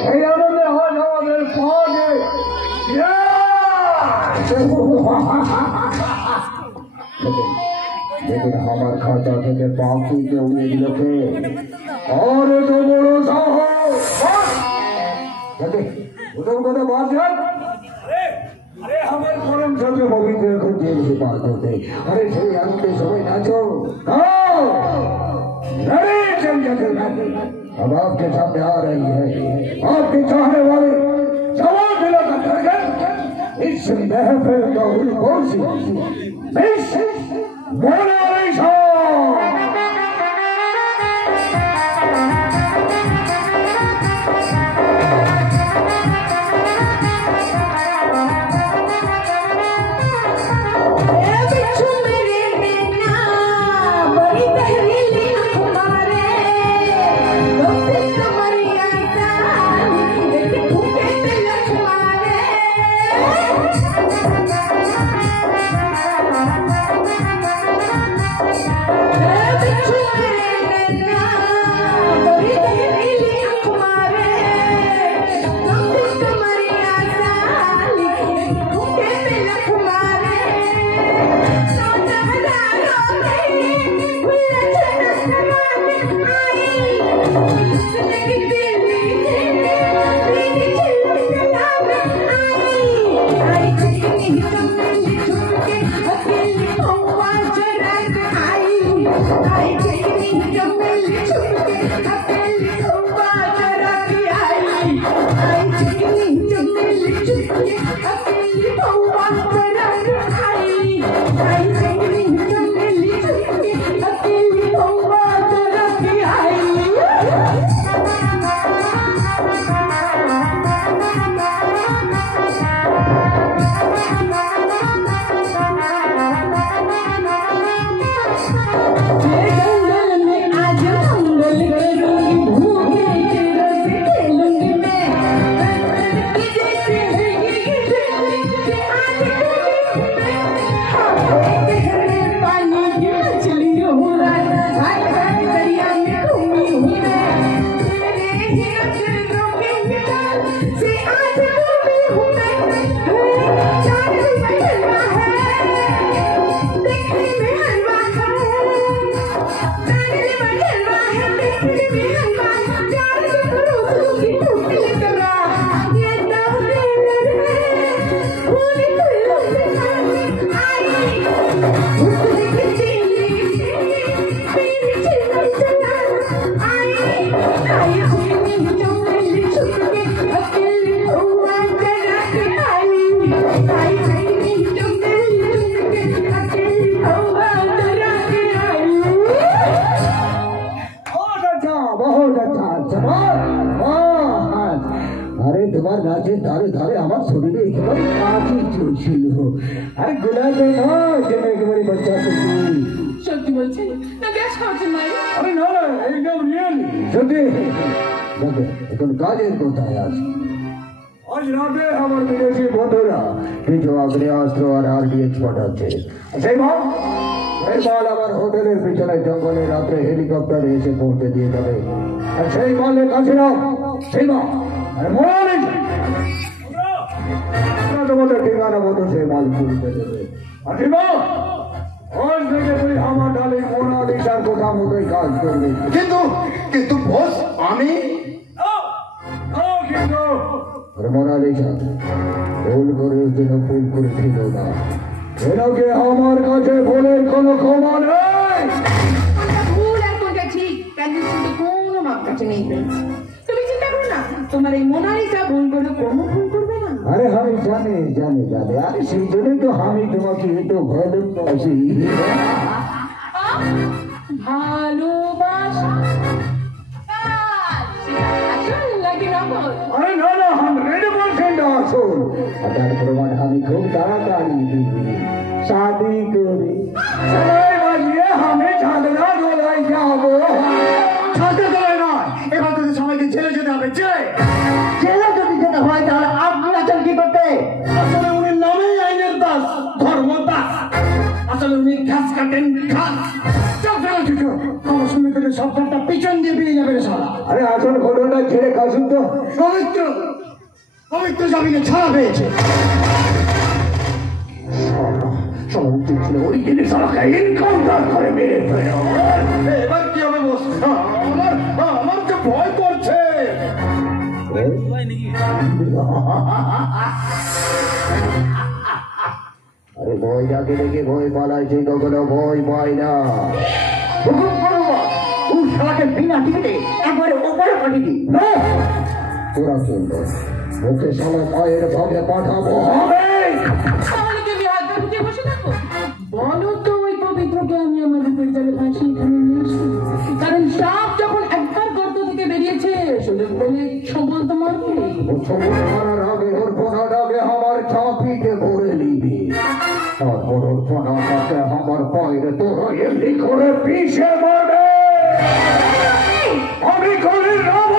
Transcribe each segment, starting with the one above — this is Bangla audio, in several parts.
সেই আনন্দে হয় আমাদের পাগে लेकिन हमारे खाता থেকে बाकी के उड़े दिलके और तो बड़ो साहब जल्दी उधर को तो बाहर जा अरे हमारे परम सबके बगीचे को जेल से बाहर करते अरे से आनंद समय नाचो अरे चल जाते अब आपके सामने आ रही है आपके चाहने वाले जवाब दिलाकर धड़कन इस महफिल का कौन सी मोनालिसा आज राते हमारे विदेशी बंधुरा কিছু আগ্নেয়াস্ত্র আর আরডিএক্স পাঠাচ্ছে সেই মাল আমার হোটেলের পিছনে জঙ্গলে রাতে হেলিকপ্টারে এসে পৌঁছে দিয়ে যাবে আর সেই মালের কাছে নাও সেই মাল তোমাদের ঠিকানা মতো সেই মাল পুরোতে দেবে আর আজ থেকে তুই আমার ডালে মোনালিসার কথা মতোই কাজ করবি কিন্তু বস আমি মোনালিসা ভুল করে ভুল করেছিল না এনাকে আমার কাছে ভুলের কোনো ক্ষমা নেই ভুল আর কোনটা ঠিক তার কিন্তু কোনো মাপ কাছে নেই তুমি চিন্তা করো না তোমার এই মোনালিসা ভুল করে কোনো ভুল করবে না আরে আমি জানি আরে সেই জন্যই তো আমি তোমাকে এত ভালোবাসি ভালোবাসা अरे ना 100% আসল তার প্রমাণ আমি খুব তাড়াতাড়ি शादी करी সবাই বাজিয়ে আমি ঝাগড়া দোলাই যাব ঝাগড়া দোলাই নয় এবার তো সবাইকে জেলে যেতে হবে জেলে যদি যেতে হয় তাহলে আপনি আছেন কি করতে আসলে উনি নামেই আইনের দাস ধর্ম দাস আসলে উনি ঘাস কাটেন ঘাস আমার সঙ্গে থেকে সবটা পিছন দিয়ে বেরিয়ে যাবে সারা আরে আসল ঘটনা ছেড়ে কাশুন তো পবিত্র পবিত্র জামিনে ছাড়া পেয়েছে। সব উচিত ছিল ওই জিনিস আমাকে এনকাউন্টার করে মেরে ফেলো। এবার কি হবে বস? আমার যে ভয় করছে। আরে ভয় যাকে দেখে ভয় পালায় সে কখনো ভয় পায় না। হুকুম করো তুই শালাকে বিনা টিকিটে একবারে ওপরে পাঠিয়ে দি। তোরা চলবে ওকে শালা পায়ের ভাগে পাঠাবো হবে। তাহলে তুমি হাত ধরে বসে থাকো। বলো তো ওই পবিত্রকে আমি আমার রূপের জালে ফাঁসি এখানে নিয়ে আসি। কারণ সাপ যখন একবার গর্ত থেকে বেরিয়েছে সুযোগ পেলে সবল তো মারবে। ও সবল মারার আগে ওর পোনাটাকে আমার চাপিতে ভরে নিবি। তারপর ওর পোনাটাকে আমার পায়ের তোরা এমনি করে পিষে মারবে। আমি করে নেব।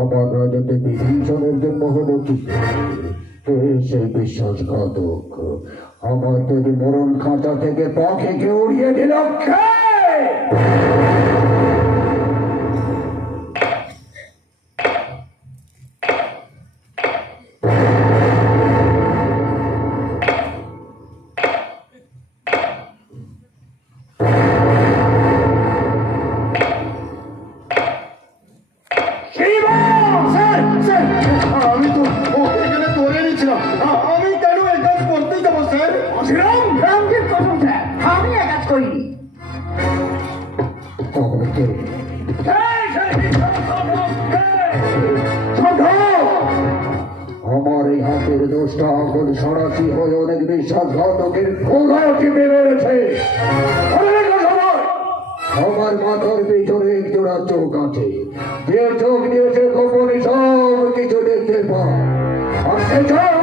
আমার রাজাতে বিভীষণের জন্ম হলো কি সেই বিশ্বাসঘাতক আমার তৈরি মরণ খাঁচা থেকে পাখিকে উড়িয়ে দিল কে? আমি তো এখানে ধরে নিয়েছিলাম। আমি কেন এই কাজ করতে যাবো স্যার? রামজির কসম স্যার আমি এই কাজ করিনি। আমার এই হাতের দোষটা আগুন সরাসি হয়ে অনেক বিশ্বাসঘাতকের ভোগায় চেপে রয়েছে। আমার মাথার ভিতরে এক জোড়া চোখ আছে, যে চোখ দিয়েছে গোপনে সব কিছু দেখতে পায়। আর সে চোখ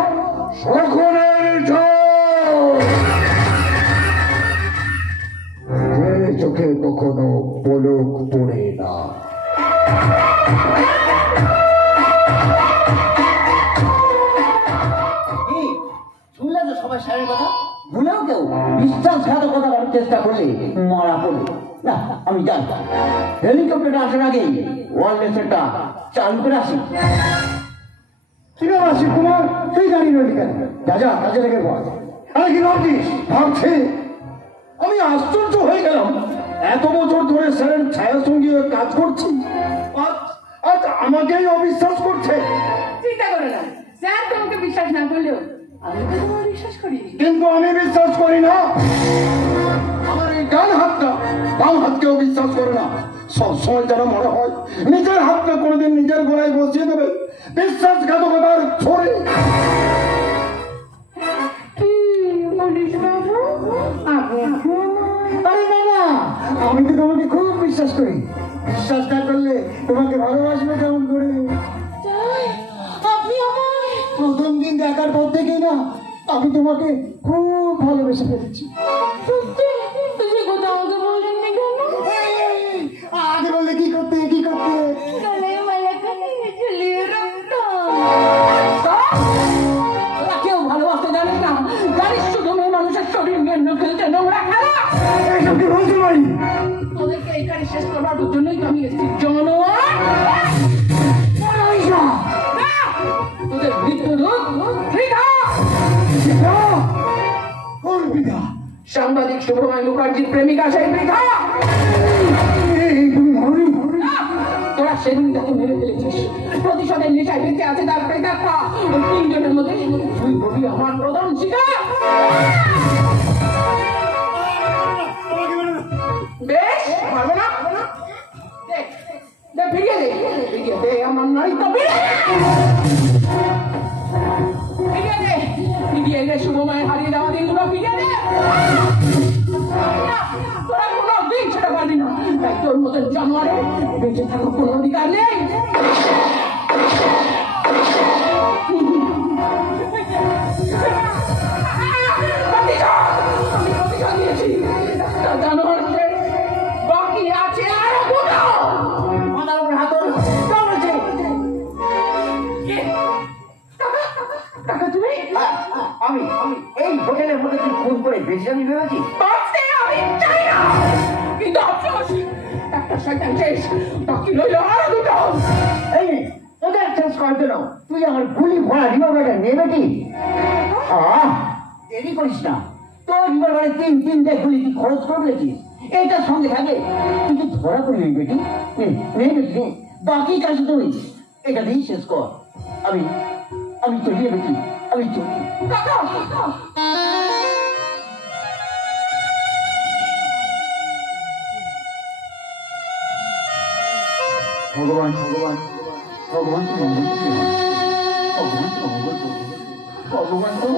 সকলের চোখ, যে চোখে কখনো পলক পড়ে না। শুনলে তো সবাই স্যারের কথা, ভুলেও কেউ বিশ্বাসঘাতকতা করার চেষ্টা করলে মারা পড়বে না। আমি যাই, হেলিকপ্টারটা আসার আগেই ওয়ারলেসটা চালু করে আসি। ঠিক আছে আশিক কুমার, তুই জানি রইলি কেন? যা যা কাজে লেগে বল। আরে কি ভাবছিস? ভাবছি আমি আশ্চর্য হয়ে গেলাম, এত বছর ধরে স্যারের ছায়ার সঙ্গে কাজ করছি, আজ আমাকেই অবিশ্বাস করছে। চিন্তা করো না, স্যার তোমাকে বিশ্বাস না করলেও আমি তো তোমার বিশ্বাস করি। কিন্তু আমি বিশ্বাস করি না। আমার এই ডান হাতটা বাম হাতকেও বিশ্বাস করে না। সবসময় যেন মনে হয় নিজের হাতটা কোনোদিন নিজের গলায় বসিয়ে দেবে বিশ্বাসঘাতকতার ছড়ে। কি বলিস বাবু? আরে বাবা, আমি তো তোমাকে খুব বিশ্বাস করি। বিশ্বাস না করলে তোমাকে ভালোবাসবে কেমন করে? তাই আপনি আমার প্রথম দিন দেখার পর থেকেই না আমি তোমাকে খুব ভালোবেসে ফেলেছি। সত্যি? তুমি কথা আমাকে বলেননি কেন? আগে বললে কি করতে কি করতে? তাহলে মায়া কানে ঝুলিয়ে রাখতাম। তোরা কেউ ভালোবাসতে জানিস না, জানিস শুধু মেয়ে মানুষের শরীর নিয়ে খেলতে নোংরা খেলা। এইসব কি বলছো ভাই? তোদেরকে এখানে শেষ করবার জন্যই তো আমি এসেছি। জানোয়ার! তোদের মৃত্যু দূত বৃথা! কোন বিধা? সাংবাদিক শুভময় মুখার্জির প্রেমিকা সেই বৃথা! তোরা সেদিন তাকে মেরে ফেলেছিস। প্রতিশোধের নেশায় বেঁচে আছে তার প্রেতাত্মা। ওই তিনজনের মধ্যে তুই হবি আমার প্রধান শিকার। বেশ, পারবো না? দে, দে, ফিরিয়ে দে। ফিরিয়ে দে আমার নারীত্ব, ফিরিয়ে দে। ফিরিয়ে দে শুভময় হারিয়ে যাওয়া দিনগুলো ফিরিয়ে দে। তোরা কোনো দিন সেটা পারবি না। তাই তোর মতো জানোয়ারের বেঁচে থাকার কোনো অধিকার নেই। আমি প্রতিশোধ নিয়েছি। একটা জানোয়ারকে বাকি আছে আরো দুটো। মাথার উপরে হাত কামড়েছে। টাকা তুমি? আমি এই হোটেলের মধ্যে তুই খুন করে বেশি আমি ভেবেছি। বাঁচতে আমি চাই না। একটা শয়তান শেষ, বাকি রইল আরো দুটো। এই নে, ওদের শেষ করার জন্য তুই আমার গুলি ভরা রিভলভারটা নেবে কি? দেরি করিস না, তোর রিভলভারে তিনটে গুলি তুই খরচ করে ফেলেছিস। এইটার সঙ্গে থাকে তুই কি ধরা করে নেই বেটি? নেই বেটি নে, বাকি কাজ তুই এটা দিয়ে শেষ কর। আমি চলি বেটি, আমি চলি। কাকা, ভগবান ভগবান ভগবান তো মঙ্গল করুন, ভগবান তো মঙ্গল করুন, ভগবান তো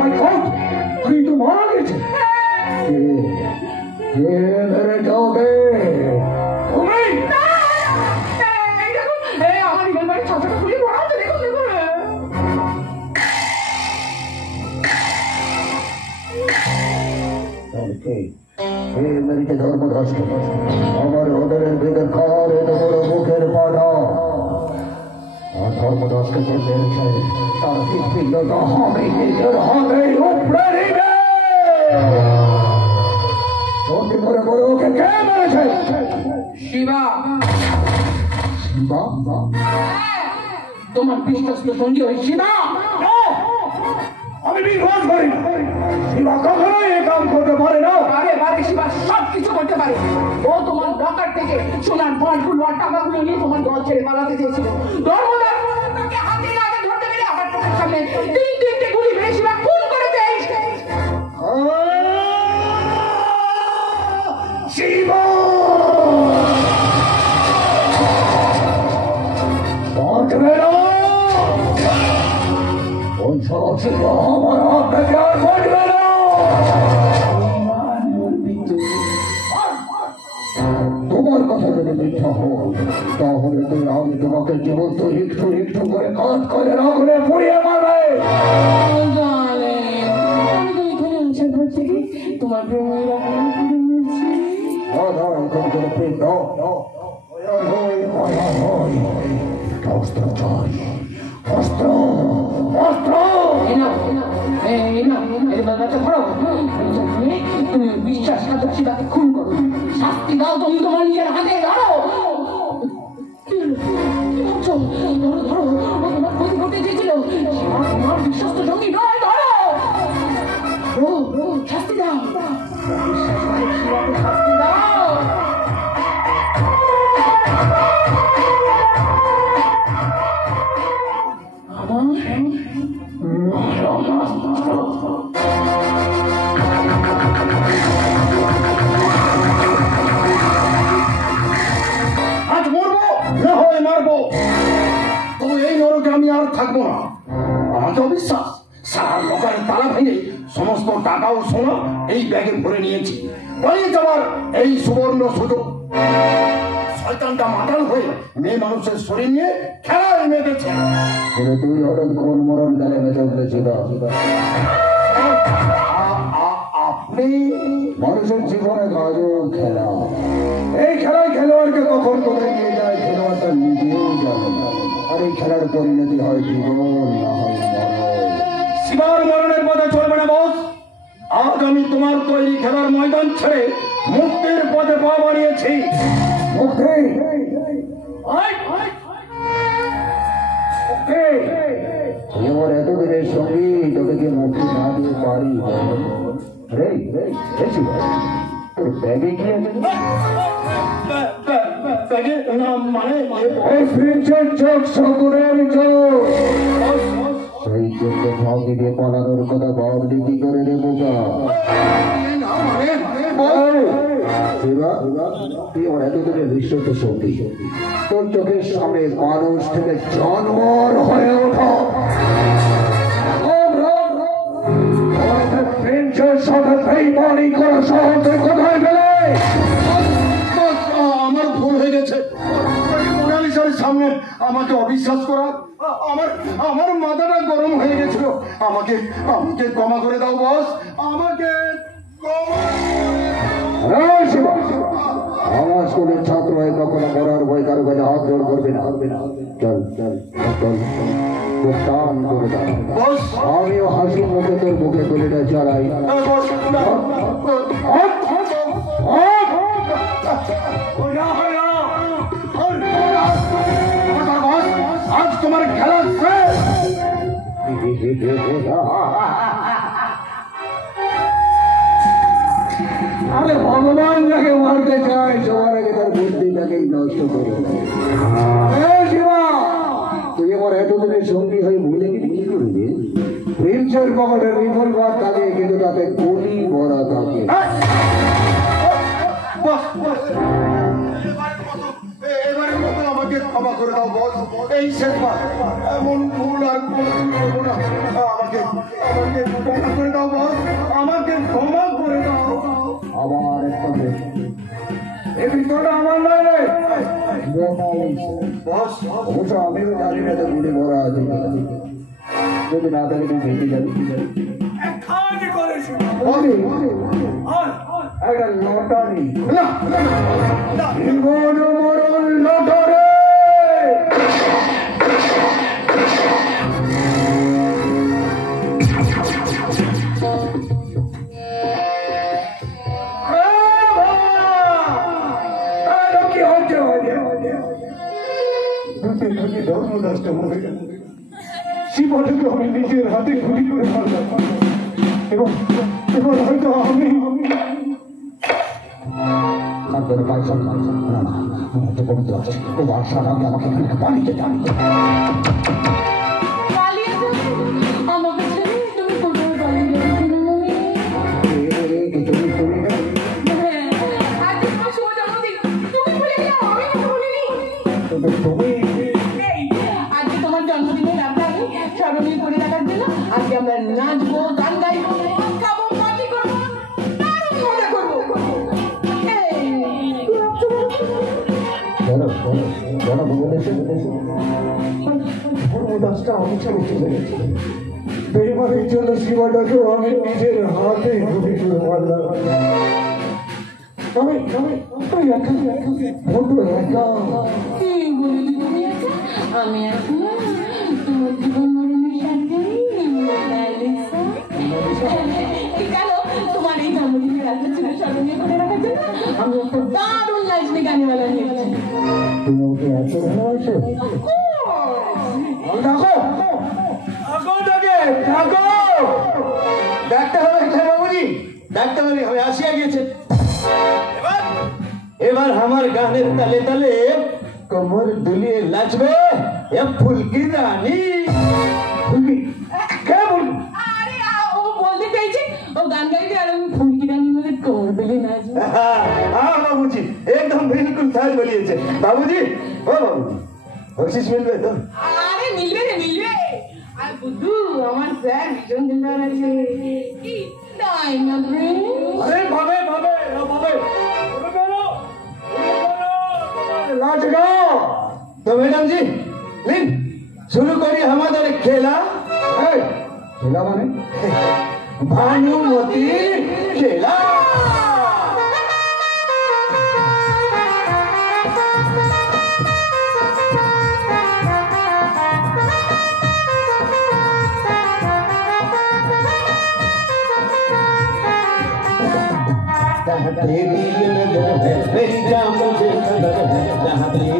My God! তুই তো মারা গেছে। কে ধরে যাবে? তুমি? এই দেখুন, আমার রিভলভারের ছাতাটা খুলে পড়া হচ্ছে, দেখুন দেখুন। মেরিতে ধর্মধ্বস্ত আমার ওদের ভেতর ঘর এত বড় মুখের পাড়া আর ধর্মধ্বস্ত করতে তার হৃৎপিণ্ডটা আমি নিজের হাতে উপড়ে নিবে। সত্যি করে বলো, ওকে কে মেরেছে? শিবা, শিবা? তোমার বিশ্বস্ত সঙ্গী ওই শিবা। আমি বিশ্বাস করি না। শিবা কখনোই এই কাম করতে পারে না। বারে শিবা সব কিছু করতে পারে। ও তোমার ডাকার থেকে সোনার ফলগুলো আর টাকাগুলো নিয়ে তোমার দল ছেড়ে পালাতে চেয়েছিল। ধর্মদাস তাকে হাতে নাতে ধরতে পেরে আমার চোখের সামনে তিনটে গুলি মেরে শিবা খুন করেছে। শিবা! বাঁচবে না। ওই সব শিবা আমার হাত থেকে আর বাঁচবে না। তোমার কথা যদি মিথ্যা হয় তাহলে তুই আমি তোমাকে জীবন তো একটু একটু করে কাজ করে আগুনে পুড়িয়ে মারবে। তোমার প্রেমের অস্ত্র চাই, অস্ত্র, অস্ত্র। তুমি বিশ্বাসঘাতক শিবাকে খুন করো, শাস্তি দাও তুমি তোমার নিজের হাতে। ধরো ধরো ধরো, ও তোমার ক্ষতি করতে চেয়েছিল, তোমার বিশ্বস্ত সঙ্গী নয়। ধরো শাস্তি দাও, বিশ্বাসঘাতক শিবাকে শাস্তি দাও। আজ মরবো না হয় মারবো, তবু এই নরকে আমি আর থাকবো না। আমাকে অবিশ্বাস, সারা লোকালের তালা ভেঙে সমস্ত টাকা ও সোনা এই ব্যাগে ভরে নিয়েছি। পালিয়ে যাওয়ার এই সুবর্ণ সুযোগ। শয়তানটা মাতাল হয়ে মেয়ে মানুষের শরীর নিয়ে খেলায় মেতেছে। তুই হঠাৎ কোন মরণ গেলে মেতে উঠেছিল? আপনি মানুষের জীবনে গাজর খেলা, এই খেলায় খেলোয়াড়কে কখন কোথায় নিয়ে যায় খেলোয়াড়টা নিজেও জানে না। আর এই খেলার পরিণতি হয় জীবন, না হয় মরণ। শিবার মরণের পথে চলবে না বস। আজ আমি তোমার তৈরি খেলার ময়দান ছেড়ে মুক্তির পথে পা বাড়িয়েছি। মুক্তি! আমার এতদিনের সঙ্গী তোকে কি মুক্তি না দিয়ে পারি? তোর ব্যাগে কি আছে? মানে এই প্রিন্সের চোখ শকুনের চোখ। সেই চোখে ফাঁকি দিয়ে পালানোর কথা ভাবলি কি করে রে বোকা? তুই আমার এতদিনের বিশ্বস্ত সঙ্গী, তোর চোখের সামনে মানুষ থেকে জানোয়ার হয়ে ওঠা প্রিন্সের সাথে বেইমানি করা সাহস কোথায় পেলে? আমার সামনে আমাকে অবিশ্বাস করা, আমার আমার মাথাটা গরম হয়ে গেছিল। আমাকে আমাকে ক্ষমা করে দাও বস, আমাকে ক্ষমা করে দাও। আমার স্কুলের ছাত্র হয়ে কখনো মরার ভয় কারো কাছে হাত জোর করবে না। চল চল চল টান করে দাও। বস, আমিও হাসি মুখে তোর মুখে তুলিটা চড়াই। বস, না, আজ তোমার খেলা শেষ। আরে ভগবান যাকে মারতে চায় সবার আগে তার বুদ্ধিটাকেই নষ্ট করে দেয়। শিবা, তুই আমার এতদিনের সঙ্গী হয়ে ভুলে গেলি কি করবি? প্রিন্সের পকেটে রিভলভার থাকে কিন্তু তাতে গুলি ভরা থাকে। বস, বস, এবারের মতো আমাকে ক্ষমা করে দাও বস, এই শেষবার এমন ভুল আর কোনোদিন করবো না। আমাকে আমাকে ক্ষমা করে দাও বস, আমাকে ক্ষমা করে দাও। আবার একটা এই পিস্তলটা আমার নয় রে, বস, অবশ্য আমিও জানি না তো গুলি ভরা আছে। যদি না থাকে তুই ভেঙে যাবি। একটা লটারি না, না, জীবন মরণ লটারি। জীবনকে আমি নিজের হাতে গুলি করে মারলাম এবং এবার হয়তো আমি পালিয়ে যাও। আমাকে ছেড়ে তুমি কোথাও পালিয়ে যাবে না মনে? হ্যাঁ, আজকে তোমার শুভ জন্মদিন। তুমি ভুলে যাও, আমি কথা বলিনি। এই, আজকে তোমার জন্মদিনের রাতটা আমি স্মরণীয় করে রাখার জন্য আজকে আমরা নাচবো, গান গাইবো, খাবো, পার্টি করবো, দারুণ মজা করবো। এই, কি ভাবছো বলো? আমি ছেড়ে চলে গেছি। বেইমানের জন্য শিবাটাকেও আমি নিজের হাতে গুলি করে মারলাম। আমি একা বড্ড একা। কি বললি তুমি একা? আমি এখন তোমার জীবন মরণের সাথেই মোনালিসা। এই কালো, তোমার এই জন্মদিনের রাতটা ছিল স্মরণীয় করে রাখার জন্য আমি একটা দারুণ নাচনি গানওয়ালা নিয়েছি। তুমি ওকে এত ভালোবাসো? ডাকতে হবে বাবুজি, ডাকতে হবে, আমি আসিয়া গিয়েছে। এবার আমার গানের তালে তালে কমর দুলিয়ে নাচবে এ ফুলকি রানী। ফুলকি কে বলবি? আরে ও বলতে চাইছে ও গান গাইতে আর আমি ফুলকি রানীর মধ্যে কোমর দুলিয়ে নাচবো। हाँ बाबूजी एकदम बिल्कुल सही बोलिए बाबूजी। ओ बाबूजी बख्शिश मिलবে তো? আরে মিলবে রে, মিলবে। আর বুদ্ধু, আমার স্যার ভীষণ সুন্দর আছে। কি তাই না প্রেম? अरे भावे भावे भावे নাচ গাও। तो मैडम जी लिन शुरू करिए हमारा खेला। এই, খেলা মানে भानुमती खेला। जहाँ तेरी नजर है मेरी जान मुझे खबर है, जहाँ तेरी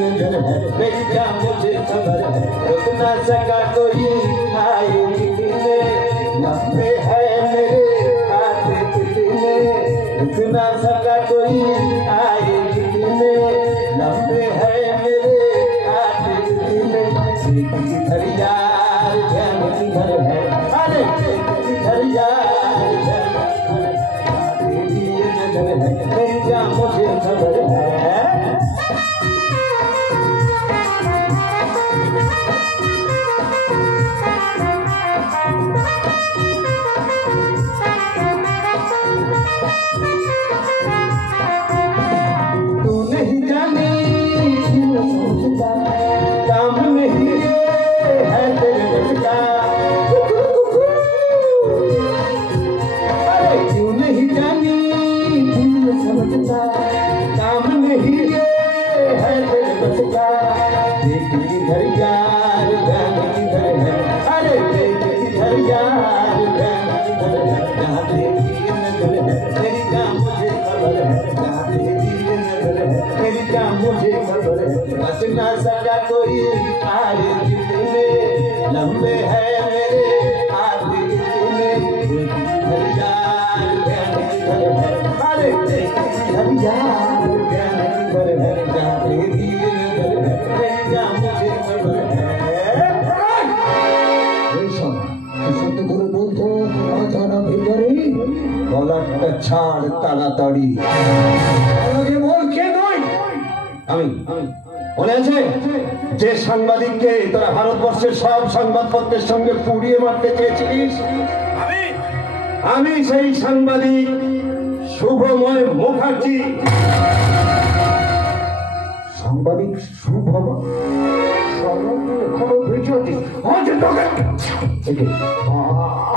नजर है मेरी जान मुझे खबर है, रुक ना सका कोई आए कितने लम्बे है मेरे हाथ कितने, रुक ना सका कोई आए कितने लम्बे है मेरे हाथ कितने, सीख किधर यार ध्यान किधर है, अरे किधर यार ध्यान मेरी जान मुझे खबर है। ही ये है दिल बचला, देख इधर यार ध्यान किधर है, अरे देख इधर यार ध्यान किधर है, जहाँ तेरी नजर है मेरी जान मुझे खबर है, जहाँ तेरी नजर है मेरी जान मुझे खबर है, बस ना सका कोई पार जितने लंबे है मेरे हाथ इतने, देख इधर यार ध्यान किधर है, अरे देख इधर यार ध्यान किधर है, जहाँ तेरी नजर है मेरी जान मुझे खबर है। সত্যি করে বলতো থানা ভিতরে গলাটা ছাড় তাড়াতাড়ি। আমাকে বল কে নয় আমি মনে আছে যে সাংবাদিককে তোরা ভারতবর্ষের সব সংবাদপত্রের সঙ্গে পুড়িয়ে মারতে চেয়েছিলিস? আমি সেই সাংবাদিক শুভময় মুখার্জি। সাংবাদিক শুভম এখনো বেঁচে আছিস?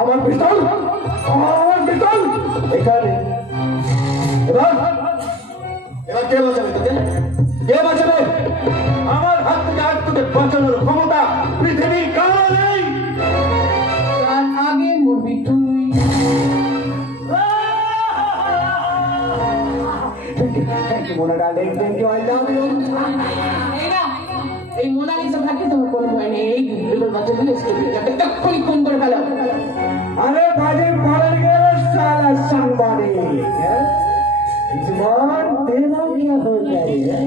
আমার পিস্তল এখানে এবার এবার কে বাঁচাবে তোকে? কে বাঁচাবে? আমার হাত থেকে আজ তোকে বাঁচানোর ক্ষমতা পৃথিবীর কারো নেই। তার আগে মরবি তুই। এই না, এই মোনালিসা থাকে তোমার কোনো ভয় নেই। এই গুগলের বাচ্চাগুলো স্টুপিড, এক্ষুনি ফোন করে ফেলো। अरे बाजी पलट गया साला संबारी इस बार तेरा क्या हो जाएगा?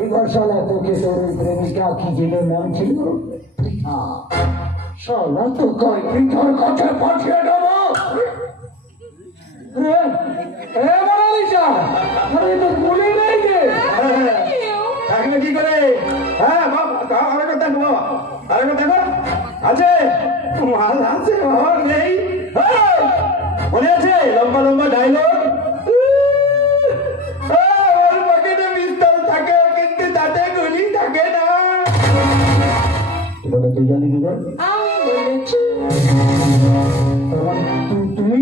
एक बार साला तो के तोरे प्रेमिका की जिले नाम छिलो साला तो कोई पिठर काटे पाछे डबो ए मोनालिसा अरे तो बोली नहीं के থাকলে কি করে? হ্যাঁ বাবা আরেকটা দেখো, বাবা আরেকটা দেখো আছে মাল আছে বাবা নেই। মনে আছে লম্বা লম্বা ডায়লগ? ওর পকেটে পিস্তল থাকে কিন্তু তাতে গুলি থাকে না। বলে তুই জানি কি করে আমি বলেছি তুমি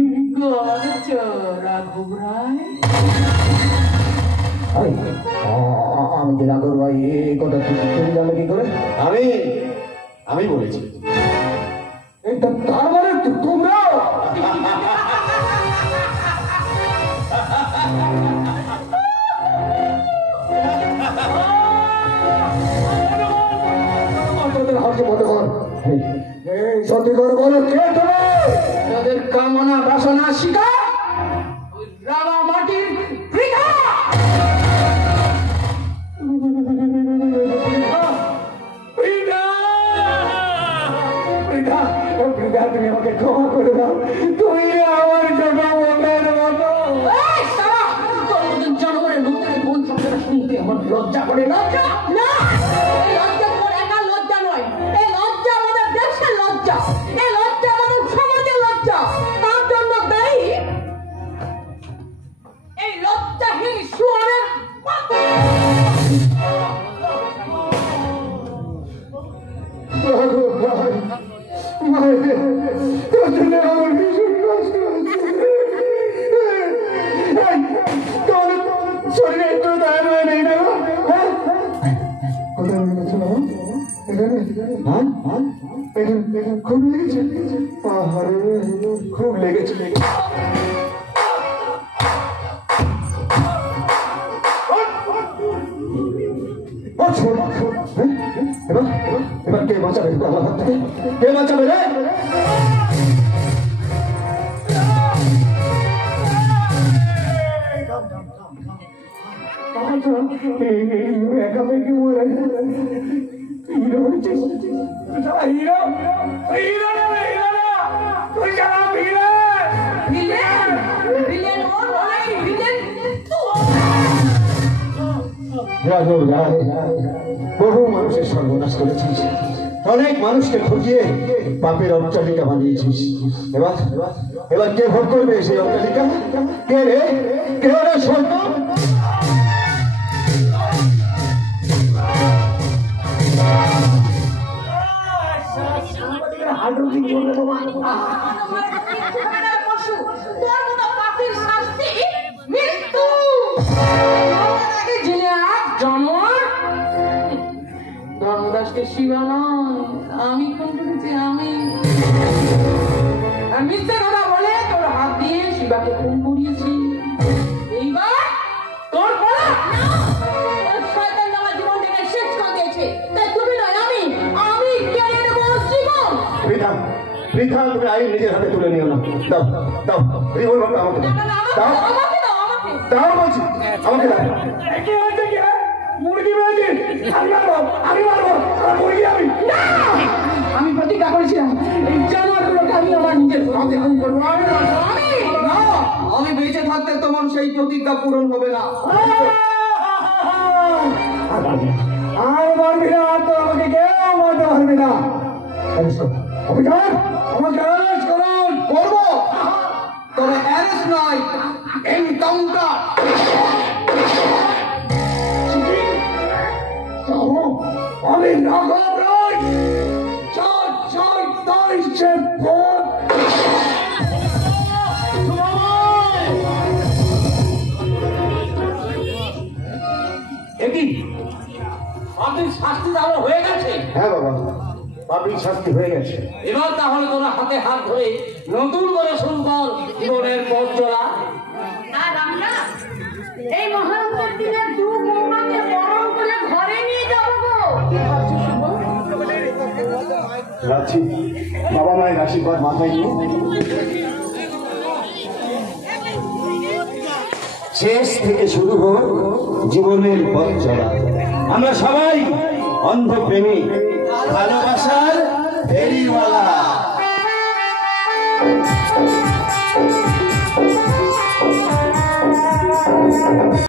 রাঘব রায়। আমি যে রাঘব ভাই এই কথা তুমি জানো কি করে? আমি বলেছি। এটা তার মানে তোমরা হাসি মনে কর এই সত্যি করে বলো কে তুমি? তাদের কামনা বাসনা শিকার ওই রাঙা মাটির বৃথা। তুমি আমাকে ক্ষমা করে দাও, তুমি আমার ছোট বোনের মতো। এই শালা, তোর মতন জানোয়ারের মুখ থেকে কোন শব্দটা শুনতে আমার লজ্জা করে। লজ্জা না, এই লজ্জা তোর একার লজ্জা নয়, এই লজ্জা আমাদের দেশের লজ্জা, এই লজ্জা আমাদের সমাজের লজ্জা। তার জন্য দায়ী এই লজ্জাহীন শুয়োরের তোর জন্য আমার ভীষণ কষ্ট হচ্ছে। তোর শরীরে একটু দায় নয় নেই না? কোথায় লেগেছে বাবা? এখানে খুব লেগেছে? আহারে খুব লেগেছে এবার কে বাঁচাবে আমার হাত থেকে? কে বাঁচাবে রে? একাবেকি মরে হিরো হচ্ছে হিরো হিরো না হিরো না তুই যারা হিরো ভিলেন ভিলেন ওর ভাই ভিলেন বহু মানুষের সর্বনাশ করেছিস, অনেক মানুষকে খুঁজিয়ে পাপের অট্টালিকা বানিয়েছিস। এবার এবার কে ভোগ করবে সেই অট্টালিকা? কে রে? কে রে সৈন্য? পশু তোর মতো পাখির শাস্তি মৃত্যু। শিবা নয়, আমি খুন করেছি, আমি। আর মিথ্যে কথা বলে তোর হাত দিয়ে শিবাকে খুন করিয়েছি। এইবার তোর বলা শয়তান আমার জীবনটাকে শেষ করে দিয়েছে, তাই তুমি নয় আমি কেড়ে নেবো জীবন। বৃথা বৃথা তুমি আইন নিজের হাতে তুলে নিও না। দাও দাও রিভলভারটা আমাকে দাও। দাও আমাকে দাও, আমাকে। দাও বলছি, আমাকে দাও। কি হয়েছে কি? মুরগি মেরেছি, আমি মারবো, আমার মুরগি আমি। আমি প্রতিজ্ঞা করেছিলাম এই জানোয়ারগুলোকে আমি আমার নিজের হাতে খুন করবো। আমি না, আমি বেঁচে থাকতে তোমার সেই প্রতিজ্ঞা পূরণ হবে না। আর মারবি না, আর তো আমাকে কেউ মারতে পারবি না। অভিযান আমাকে অ্যারেস্ট করুন। করবো, তবে অ্যারেস্ট নয়, এনকাউন্টার। আমি রাঘব রায় 4/4/23 ভোট। একই পাপির শাস্তি তাহলে হয়ে গেছে। হ্যাঁ বাবা, পাপির শাস্তি হয়ে গেছে। এবার তাহলে তোরা হাতে হাত ধরে নতুন করে শুরু কর জীবনের পথ চলা। আর আমরা এই মহান্তের দিনে দু বৌমাকে বরণ করে ঘরে নিয়ে যাবো গো। যাচ্ছি, বাবা মায়ের আশীর্বাদ মাথায় নিয়ে। শেষ থেকে শুরু হোক জীবনের পথ চলা। আমরা সবাই অন্ধ প্রেমিক, ভালোবাসার ফেরিওয়ালা।